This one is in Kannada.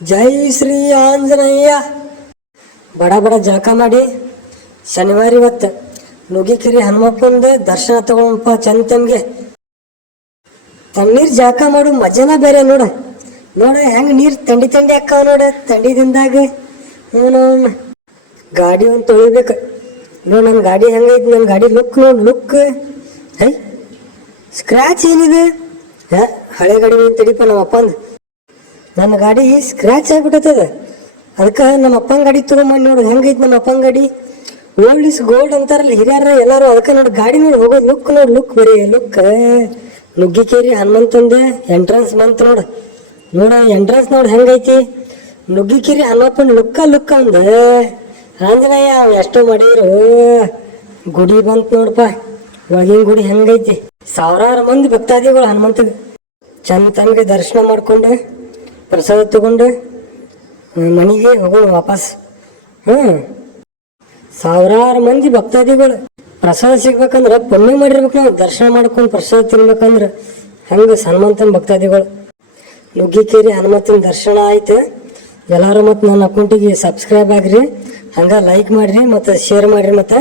ಜೈ ಶ್ರೀ ಆಂಜನೇಯ. ಬಡ ಬಡ ಜಳಕ ಮಾಡಿ ಶನಿವಾರ ಇವತ್ತು ನುಗ್ಗಿಕೆರೆ ಹನುಮಪ್ಪಂದು ದರ್ಶನ ತಗೊಂಡಪ್ಪ ಚಂದ ತಮ್ಗೆ ತಣ್ಣೀರ್ ಜಳಕ ಮಾಡು, ಮಜಾನ ಬೇರೆ ನೋಡು. ನೋಡ, ಹೆಂಗೆ ನೀರ್ ತಂಡಿ ತಂಡಿ ಅಕ್ಕಾವ ನೋಡ, ತಂಡಿದಿಂದಾಗ. ಏನು ಗಾಡಿ ಒಂದು ತೊಳಿಬೇಕು. ನೋಡ್ ನನ್ನ ಗಾಡಿ ಹೆಂಗೈತಿ ನನ್ನ ಗಾಡಿ ಲುಕ್ ನೋಡ್, ಲುಕ್. ಹೈ ಸ್ಕ್ರ್ಯಾಚ್ ಏನಿದೆ? ಹಳೆ ಗಾಡಿ ತಡಿಪ ನಮ್ಮ ಅಪ್ಪಂದು ನನ್ನ ಗಾಡಿ ಸ್ಕ್ರ್ಯಾಚ್ ಆಗ್ಬಿಟ್ಟದ ಅದಕ್ಕೆ ನಮ್ಮ ಅಪ್ಪನ ಗಾಡಿ ತೊಗೊಂಬಂದು ನೋಡು, ಹೆಂಗೈತಿ ನಮ್ಮ ಅಪ್ಪನ ಗಾಡಿ. ಓಲ್ಡ್ ಇಸ್ ಗೋಲ್ಡ್ ಅಂತಾರಲ್ಲ, ಹಿರಿಯರ ಎಲ್ಲರೂ ಅದಕ್ಕೆ ನೋಡಿ, ಗಾಡಿ ನೋಡಿ, ಹೋಗೋದು ಲುಕ್ ನೋಡಿ ಲುಕ್ ಬರೀ ಲುಕ್ ನುಗ್ಗಿಕೇರಿ ಹನುಮಂತಂದೆ ಎಂಟ್ರೆನ್ಸ್ ಬಂತು ನೋಡು. ನೋಡ ಎಂಟ್ರೆನ್ಸ್ ನೋಡಿ ಹೆಂಗೈತಿ. ನುಗ್ಗಿಕೇರಿ ಹನುಮಪ್ಪನ ಲುಕ್ಕ ಲುಕ್ಕ ಅಂದ. ಆಂಜನೇಯ ಎಷ್ಟೋ ಮಾಡಿದ್ರು. ಗುಡಿ ಬಂತು ನೋಡಪ್ಪ, ಒಳಗಿನ ಗುಡಿ ಹೆಂಗೈತಿ. ಸಾವಿರಾರು ಮಂದಿ ಭಕ್ತಾದಿಗಳು ಹನುಮಂತಗೆ. ಚಂದ ತಂಗ ದರ್ಶನ ಮಾಡ್ಕೊಂಡು ಪ್ರಸಾದ ತಗೊಂಡು. ಮನೆಗೆ ಹೋಗೋಣ ವಾಪಸ್. ಹ್ಞೂ ಸಾವಿರಾರು ಮಂದಿ ಭಕ್ತಾದಿಗಳು ಪ್ರಸಾದ ಸಿಗ್ಬೇಕಂದ್ರೆ ಪುಣ್ಯ ಮಾಡಿರ್ಬೇಕು ನಾವು, ದರ್ಶನ ಮಾಡ್ಕೊಂಡು ಪ್ರಸಾದ ತಿನ್ಬೇಕಂದ್ರೆ. ಹಂಗೆ ಹನುಮಂತನ ಭಕ್ತಾದಿಗಳು. ನುಗ್ಗಿಕೇರಿ ಹನುಮಂತನ ದರ್ಶನ ಆಯ್ತು. ಎಲ್ಲರೂ ಮತ್ತು ನನ್ನ ಅಕೌಂಟಿಗೆ ಸಬ್ಸ್ಕ್ರೈಬ್ ಆಗ್ರಿ. ಹಂಗೆ ಲೈಕ್ ಮಾಡಿರಿ ಮತ್ತು ಶೇರ್ ಮಾಡಿರಿ ಮತ್ತು.